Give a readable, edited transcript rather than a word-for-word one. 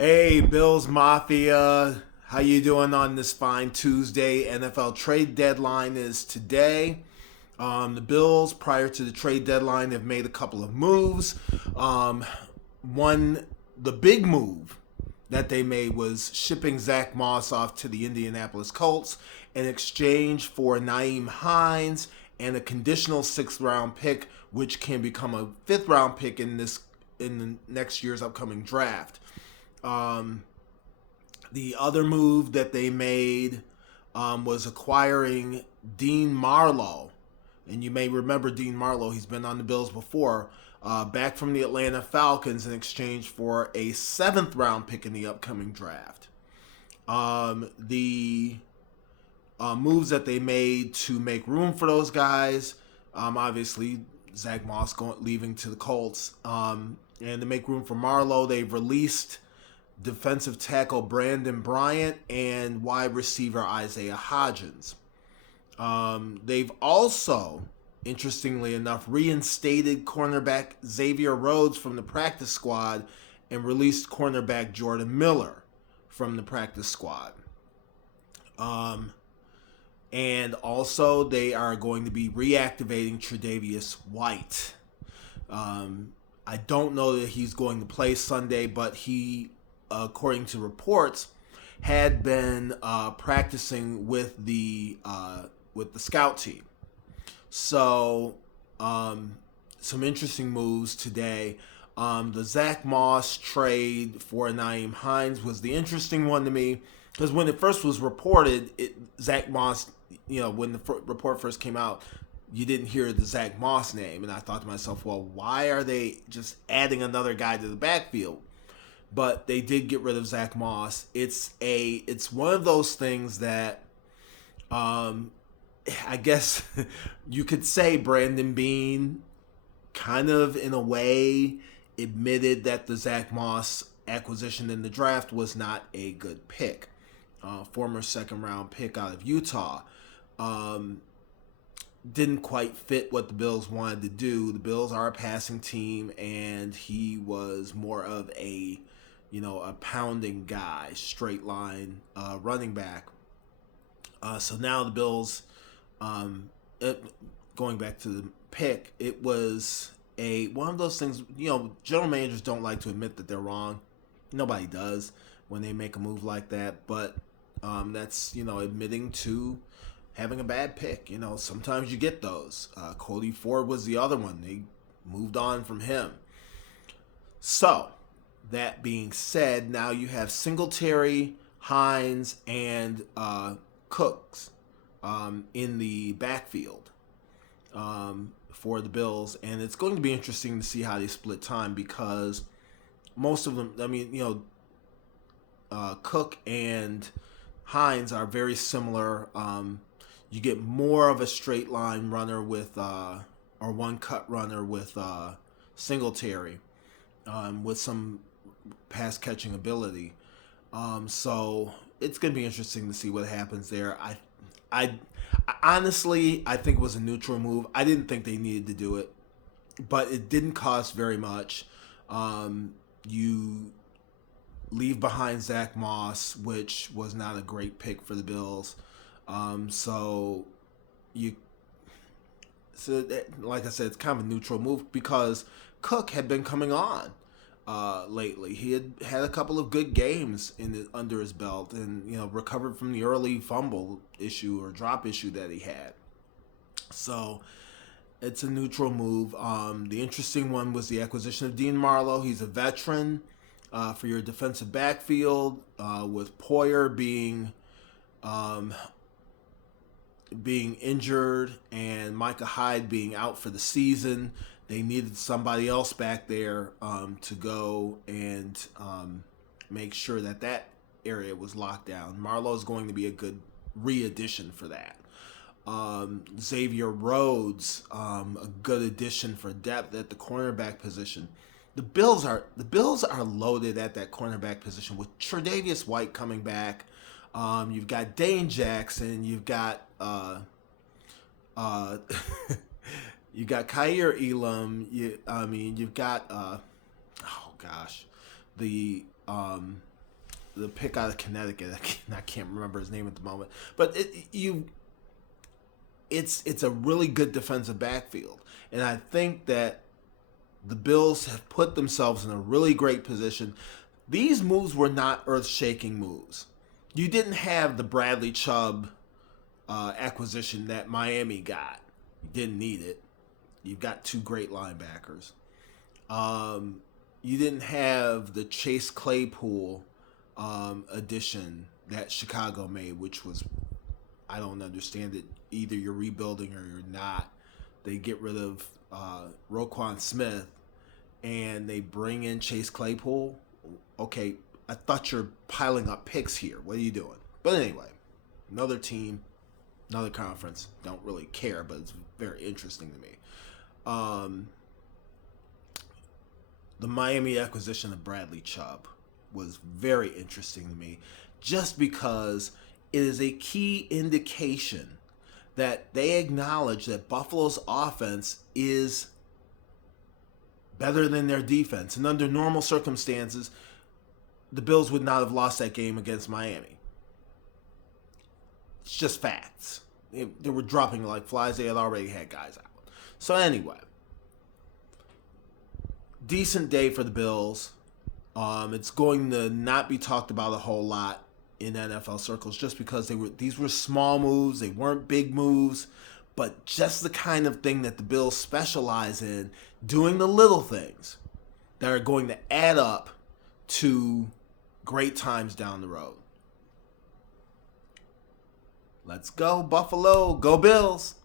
Hey, Billsmafia. How you doing on this fine Tuesday? NFL trade deadline is today. The Bills, prior to the trade deadline, have made a couple of moves. Um, the big move that they made was shipping Zach Moss off to the Indianapolis Colts in exchange for Naeem Hines and a conditional sixth round pick, which can become a fifth round pick in the next year's upcoming draft. Um, the other move that they made was acquiring Dean Marlowe. And you may remember Dean Marlowe. He's been on the Bills before. Back from the Atlanta Falcons in exchange for a seventh round pick in the upcoming draft. The moves that they made to make room for those guys, obviously, Zach Moss leaving to the Colts. And to make room for Marlowe, they've released defensive tackle Brandon Bryant and wide receiver Isaiah Hodgins. They've also, interestingly enough, reinstated cornerback Xavier Rhodes from the practice squad and released cornerback Jordan Miller from the practice squad. And also, they are going to be reactivating Tre'Davious White. I don't know that he's going to play Sunday, but he, according to reports, had been practicing with the scout team. So, some interesting moves today. The Zach Moss trade for Naeem Hines was the interesting one to me because when it first was reported, Zach Moss, when the report first came out, you didn't hear the Zach Moss name, and I thought to myself, well, why are they just adding another guy to the backfield? But they did get rid of Zach Moss. It's one of those things that, I guess you could say Brandon Beane kind of in a way admitted that the Zach Moss acquisition in the draft was not a good pick. Former second round pick out of Utah. Didn't quite fit what the Bills wanted to do. The Bills are a passing team, and he was more of a pounding guy, straight line running back. So now the Bills, going back to the pick, it was one of those things. General managers don't like to admit that they're wrong. Nobody does when they make a move like that, but that's admitting to having a bad pick. Sometimes you get those. Cody Ford was the other one. They moved on from him. So, that being said, now you have Singletary, Hines, and Cooks in the backfield for the Bills. And it's going to be interesting to see how they split time because most of them, Cook and Hines are very similar. You get more of a straight line runner with, or one cut runner with Singletary, with some pass catching ability. So it's going to be interesting to see what happens there. I honestly, I think it was a neutral move. I didn't think they needed to do it, but it didn't cost very much. You leave behind Zach Moss, which was not a great pick for the Bills. So like I said, it's kind of a neutral move because Cook had been coming on lately. He had a couple of good games under his belt, and recovered from the early fumble issue or drop issue that he had. So it's a neutral move. The interesting one was the acquisition of Dean Marlowe. He's a veteran for your defensive backfield, with Poyer being injured and Micah Hyde being out for the season. They needed somebody else back there to go and make sure that area was locked down. Marlowe is going to be a good re-addition for that. Xavier Rhodes, a good addition for depth at the cornerback position. The Bills are loaded at that cornerback position with Tre'Davious White coming back. You've got Dane Jackson. You've got you got Kaiir Elam. You've got the the pick out of Connecticut. I can't remember his name at the moment, but it's a really good defensive backfield, and I think that the Bills have put themselves in a really great position. These moves were not earth-shaking moves. You didn't have the Bradley Chubb acquisition that Miami got. You didn't need it. You've got two great linebackers. You didn't have the Chase Claypool addition that Chicago made, which was, I don't understand it. Either you're rebuilding or you're not. They get rid of Roquan Smith and they bring in Chase Claypool. Okay, I thought you're piling up picks here. What are you doing? But anyway, another team, another conference. Don't really care, but it's very interesting to me. The Miami acquisition of Bradley Chubb was very interesting to me just because it is a key indication that they acknowledge that Buffalo's offense is better than their defense. And under normal circumstances, the Bills would not have lost that game against Miami. It's just facts. They were dropping like flies. They had already had guys out. So anyway, decent day for the Bills. It's going to not be talked about a whole lot in NFL circles just because these were small moves. They weren't big moves, but just the kind of thing that the Bills specialize in, doing the little things that are going to add up to great times down the road. Let's go, Buffalo. Go Bills.